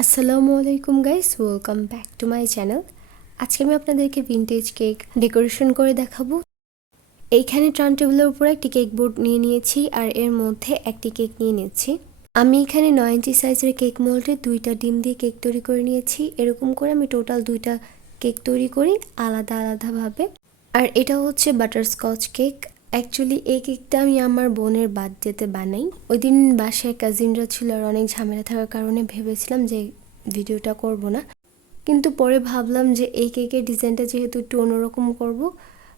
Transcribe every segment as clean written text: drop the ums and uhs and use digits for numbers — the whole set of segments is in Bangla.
আসসালামু আলাইকুম guys, welcome back to my channel. আজকে আমি আপনাদেরকে ভিনটেজ কেক ডেকোরেশন করে দেখাবো। এইখানে টার্ন টেবিলের উপরে একটি কেক বোর্ড নিয়ে নিয়েছি আর এর মধ্যে একটি কেক নিয়ে নিচ্ছি। আমি এখানে 9 ইঞ্চি সাইজের কেক মোল্ডে 2টা ডিম দিয়ে কেক তৈরি করে নিয়েছি। এরকম করে আমি টোটাল 2টা কেক তৈরি করি আলাদা আলাদাভাবে। আর এটা হচ্ছে বাটারস্কচ কেক। অ্যাকচুয়ালি এই কেকটা আমি আমার বোনের বার্থডেতে বানাই। ওই দিন বাসায় কাজিনরা ছিল আর অনেক ঝামেলা থাকার কারণে ভেবেছিলাম যে ভিডিওটা করব না, কিন্তু পরে ভাবলাম যে এই কেকের ডিজাইনটা যেহেতু একটু অন্যরকম করব,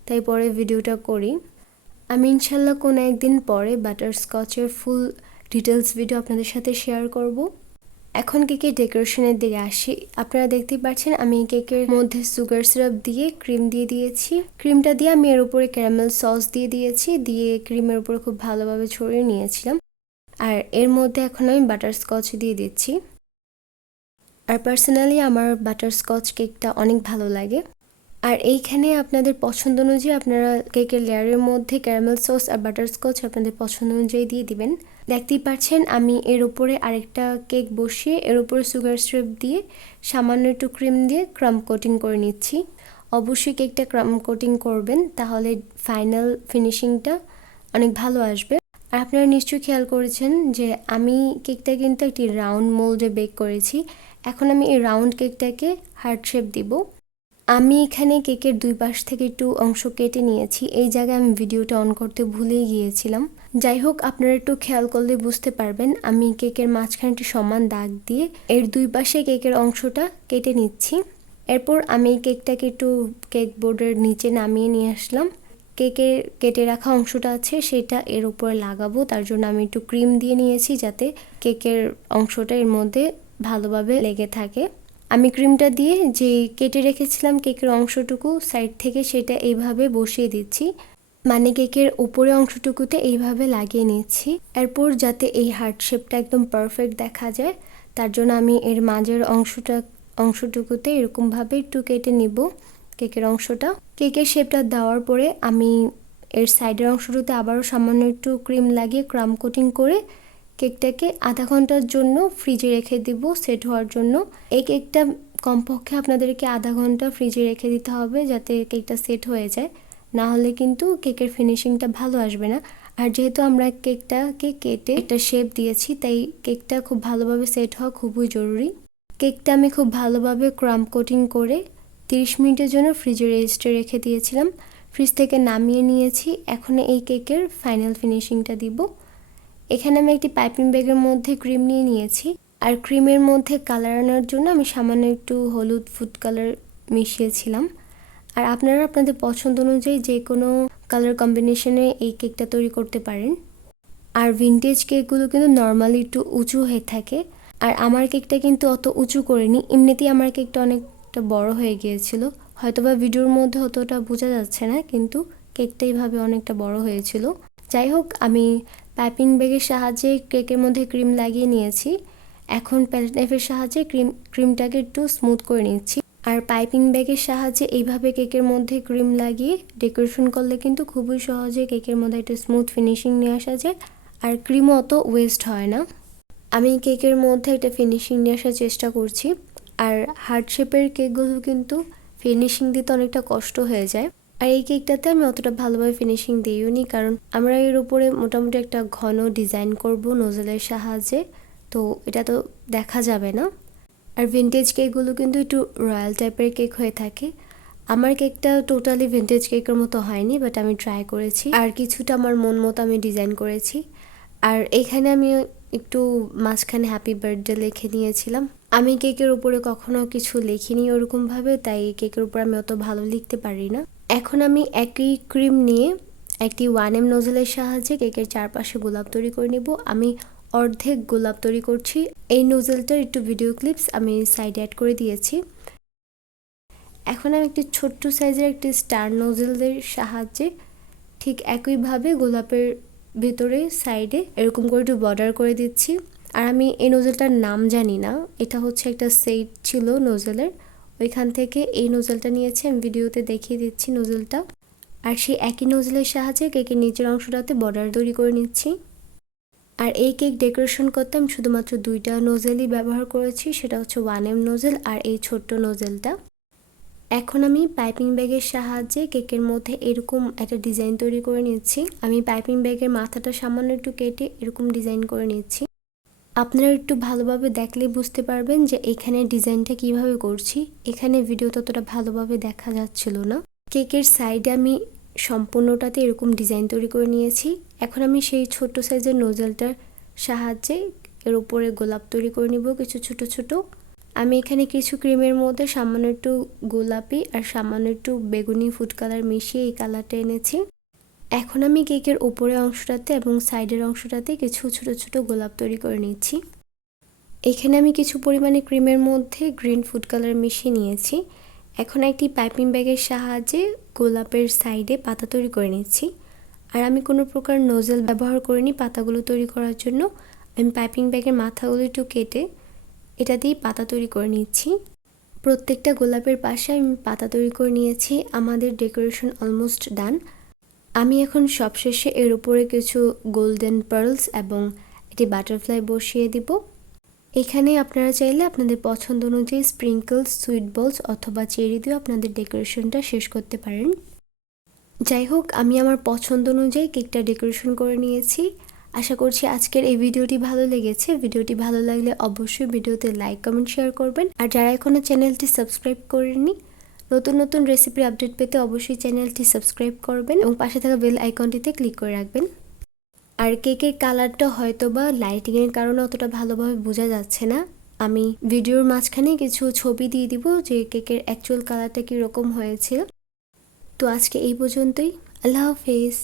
তাই পরে ভিডিওটা করি। আমি ইনশাল্লাহ কোনো একদিন পরে বাটারস্কচের ফুল ডিটেলস ভিডিও আপনাদের সাথে শেয়ার করব। এখন কেকের ডেকোরেশনের দিকে আসি। আপনারা দেখতেই পাচ্ছেন আমি কেকের মধ্যে সুগার সিরাপ দিয়ে ক্রিম দিয়ে দিয়েছি। ক্রিমটা দিয়ে আমি এর উপরে ক্যারামেল সস দিয়ে দিয়েছি, দিয়ে ক্রিমের উপরে খুব ভালোভাবে ছড়িয়ে নিয়েছিলাম। আর এর মধ্যে এখন আমি বাটারস্কচ দিয়ে দিচ্ছি। আর পার্সোনালি আমার বাটারস্কচ কেকটা অনেক ভালো লাগে। আর এইখানে আপনাদের পছন্দ অনুযায়ী আপনারা কেকের লেয়ারের মধ্যে ক্যারামেল সস আর বাটারস্কচ আপনাদের পছন্দ অনুযায়ী দিয়ে দিবেন। দেখতেই পাচ্ছেন আমি এর উপরে আরেকটা কেক বসিয়ে এর উপরে সুগার সিরাপ দিয়ে সামান্য একটু ক্রিম দিয়ে ক্রাম্ব কোটিং করে নিচ্ছি। অবশ্যই কেকটা ক্রাম্ব কোটিং করবেন, তাহলে ফাইনাল ফিনিশিংটা অনেক ভালো আসবে। আর আপনারা নিশ্চয়ই খেয়াল করেছেন যে আমি কেকটা কিন্তু একটি রাউন্ড মোল্ডে বেক করেছি। এখন আমি এই রাউন্ড কেকটাকে হার্ট শেপ দিব। আমি এখানে কেকের দুই পাশ থেকে একটু অংশ কেটে নিয়েছি। এই জায়গায় আমি ভিডিওটা অন করতে ভুলেই গিয়েছিলাম। যাই হোক, আপনারা একটু খেয়াল করলে বুঝতে পারবেন আমি কেকের মাঝখানে একটি সমান দাগ দিয়ে এর দুই পাশে কেকের অংশটা কেটে নিচ্ছি। এরপর আমি কেকটাকে একটু কেক বোর্ডের নিচে নামিয়ে নিয়ে আসলাম। কেকের কেটে রাখা অংশটা আছে সেটা এর উপরে লাগাবো, তার জন্য আমি একটু ক্রিম দিয়ে নিয়েছি যাতে কেকের অংশটা এর মধ্যে ভালোভাবে লেগে থাকে। আমি ক্রিমটা দিয়ে যে কেটে রেখেছিলাম কেকের অংশটুকু সাইড থেকে সেটা এইভাবে বসিয়ে দিচ্ছি, মানে কেকের উপরে অংশটুকুতে এইভাবে লাগিয়ে নিচ্ছি। এরপর যাতে এই হার্ট শেপটা একদম পারফেক্ট দেখা যায় তার জন্য আমি এর মাঝের অংশটুকুতে এরকমভাবে একটু কেটে নিব কেকের অংশটা। কেকের শেপটা দেওয়ার পরে আমি এর সাইডের অংশটুতে আবারও সামান্য একটু ক্রিম লাগিয়ে ক্রাম্ব কোটিং করে কেকটাকে আধা ঘন্টার জন্য ফ্রিজে রেখে দিব সেট হওয়ার জন্য। এই কেকটা কমপক্ষে আপনাদেরকে আধা ঘন্টা ফ্রিজে রেখে দিতে হবে যাতে কেকটা সেট হয়ে যায়, না হলে কিন্তু কেকের ফিনিশিংটা ভালো আসবে না। আর যেহেতু আমরা কেকটাকে কেটে একটা শেপ দিয়েছি তাই কেকটা খুব ভালোভাবে সেট হওয়া খুবই জরুরি। কেকটা আমি খুব ভালোভাবে ক্রাম্ব কোটিং করে 30 মিনিটের জন্য ফ্রিজে রেস্টে রেখে দিয়েছিলাম। ফ্রিজ থেকে নামিয়ে নিয়েছি। এখন এই কেকের ফাইনাল ফিনিশিংটা দিব। এখানে আমি একটি পাইপিং ব্যাগের মধ্যে ক্রিম নিয়ে নিয়েছি আর ক্রিমের মধ্যে কালার আনার জন্য আমি সামান্য একটু হলুদ ফুড কালার মিশিয়েছিলাম। আর আপনারা আপনাদের পছন্দ অনুযায়ী যে কোনো কালার কম্বিনেশনে এই কেকটা তৈরি করতে পারেন। আর ভিনটেজ কেকগুলো কিন্তু নর্মালি একটু উঁচু হয়ে থাকে, আর আমার কেকটা কিন্তু অত উঁচু করিনি, এমনিতেই আমার কেকটা অনেকটা বড় হয়ে গিয়েছিল। হয়তোবা ভিডিওর মধ্যে অতটা বোঝা যাচ্ছে না, কিন্তু কেকটা এইভাবে অনেকটা বড় হয়েছিল। যাই হোক, আমি পাইপিং ব্যাগের সাহায্যে কেকের মধ্যে ক্রিম লাগিয়ে নিয়েছি। এখন প্যালেট নাইফের সাহায্যে ক্রিমটাকে একটু স্মুথ করে নিচ্ছি। আর পাইপিং ব্যাগের সাহায্যে এইভাবে কেকের মধ্যে ক্রিম লাগিয়ে ডেকোরেশন করলে কিন্তু খুবই সহজে কেকের মধ্যে একটা স্মুথ ফিনিশিং নিয়ে আসা যায়, আর ক্রিমও অত ওয়েস্ট হয় না। আমি কেকের মধ্যে একটা ফিনিশিং নিয়ে আসার চেষ্টা করছি। আর হার্ট শেপের কেকগুলো কিন্তু ফিনিশিং দিতে অনেকটা কষ্ট হয়ে যায়। আর এই কেকটাতে আমি অতটা ভালোভাবে ফিনিশিং দিইও নি, কারণ আমরা এর উপরে মোটামুটি একটা ঘন ডিজাইন করব নোজেলের সাহায্যে, তো এটা তো দেখা যাবে না। আর ভিনটেজ কেকগুলো কিন্তু একটু রয়্যাল টাইপের কেক হয়ে থাকে। আমার কেকটা টোটালি ভিনটেজ কেকের মতো হয়নি, বাট আমি ট্রাই করেছি আর কিছুটা আমার মন মতো আমি ডিজাইন করেছি। আর এখানে আমি একটু মাঝখানে হ্যাপি বার্থডে লিখে নিয়েছিলাম। আমি কেকের উপরে কখনো কিছু লিখিনি ওরকমভাবে, তাই কেকের উপর আমি অত ভালো লিখতে পারি না। এখন আমি একই ক্রিম নিয়ে একটি 1M নোজেলের সাহায্যে কেকের চারপাশে গোলাপ তৈরি করে নিব। আমি অর্ধেক গোলাপ তৈরি করছি। এই নোজেলটার একটু ভিডিও ক্লিপস আমি সাইডে অ্যাড করে দিয়েছি। এখন আমি একটি ছোট্ট সাইজের একটি স্টার নোজেলের সাহায্যে ঠিক একইভাবে গোলাপের ভেতরে সাইডে এরকম করে একটু বর্ডার করে দিচ্ছি। আর আমি এই নোজেলটার নাম জানি না, এটা হচ্ছে একটা সেট ছিল নোজেলের, ওইখান থেকে এই নোজেলটা নিয়েছি। আমি ভিডিওতে দেখিয়ে দিচ্ছি নোজেলটা। আর সেই একই নোজেলের সাহায্যে কেকের নিচের অংশটাতে বর্ডার তৈরি করে নিচ্ছি। আর এই কেক ডেকোরেশন করতে আমি শুধুমাত্র 2টা নোজেলই ব্যবহার করেছি, সেটা হচ্ছে 1M নোজেল আর এই ছোট্ট নোজেলটা। এখন আমি পাইপিং ব্যাগের সাহায্যে কেকের মধ্যে এরকম একটা ডিজাইন তৈরি করে নিচ্ছি। আমি পাইপিং ব্যাগের মাথাটা সামান্য একটু কেটে এরকম ডিজাইন করে নিচ্ছি। আপনারা একটু ভালোভাবে দেখলেই বুঝতে পারবেন যে এখানে ডিজাইনটা কিভাবে করছি। এখানে ভিডিও ততটা ভালোভাবে দেখা যাচ্ছিল না। কেকের সাইডে আমি সম্পূর্ণটাতে এরকম ডিজাইন তৈরি করে নিয়েছি। এখন আমি সেই ছোট সাইজের নোজেলটার সাহায্যে এর উপরে গোলাপ তৈরি করে নিব কিছু ছোট ছোট। আমি এখানে কিছু ক্রিমের মধ্যে সামান্য একটু গোলাপি আর সামান্য একটু বেগুনি ফুড কালার মিশিয়ে এই কালারটা এনেছি। এখন আমি কেকের উপরের অংশটাতে এবং সাইডের অংশটাতে কিছু ছোট ছোট গোলাপ তৈরি করে নিচ্ছি। এখানে আমি কিছু পরিমাণে ক্রিমের মধ্যে গ্রিন ফুড কালার মিশিয়ে নিয়েছি। এখন একটি পাইপিং ব্যাগের সাহায্যে গোলাপের সাইডে পাতা তৈরি করে নিচ্ছি। আর আমি কোনো প্রকার নোজেল ব্যবহার করিনি পাতাগুলো তৈরি করার জন্য। আমি পাইপিং ব্যাগের মাথাগুলো একটু কেটে এটা দিয়ে পাতা তৈরি করে নিচ্ছি। প্রত্যেকটা গোলাপের পাশে আমি পাতা তৈরি করে নিয়েছি। আমাদের ডেকোরেশন অলমোস্ট ডান। আমি এখন সবশেষে এর উপরে কিছু গোল্ডেন পার্লস এবং একটি বাটারফ্লাই বসিয়ে দিব। এখানে আপনারা চাইলে আপনাদের পছন্দ অনুযায়ী স্প্রিঙ্কলস, সুইট বলস অথবা চেরি দিয়ে আপনাদের ডেকোরেশনটা শেষ করতে পারেন। যাই হোক, আমি আমার পছন্দ অনুযায়ী কেকটা ডেকোরেশন করে নিয়েছি। আশা করছি আজকের এই ভিডিওটি ভালো লেগেছে। ভিডিওটি ভালো লাগলে অবশ্যই ভিডিওতে লাইক, কমেন্ট, শেয়ার করবেন। আর যারা এখনও চ্যানেলটি সাবস্ক্রাইব করেননি, নতুন নতুন রেসিপির আপডেট পেতে অবশ্যই চ্যানেলটি সাবস্ক্রাইব করবেন এবং পাশে থাকা বেল আইকনটিতে ক্লিক করে রাখবেন। আর কেকের কালারটা হয়তো বা লাইটিংয়ের কারণে অতটা ভালোভাবে বোঝা যাচ্ছে না। আমি ভিডিওর মাঝখানে কিছু ছবি দিয়ে দিব যে কেকের অ্যাকচুয়াল কালারটা কীরকম হয়েছিল। তো আজকে এই পর্যন্তই। আল্লাহ হাফেজ।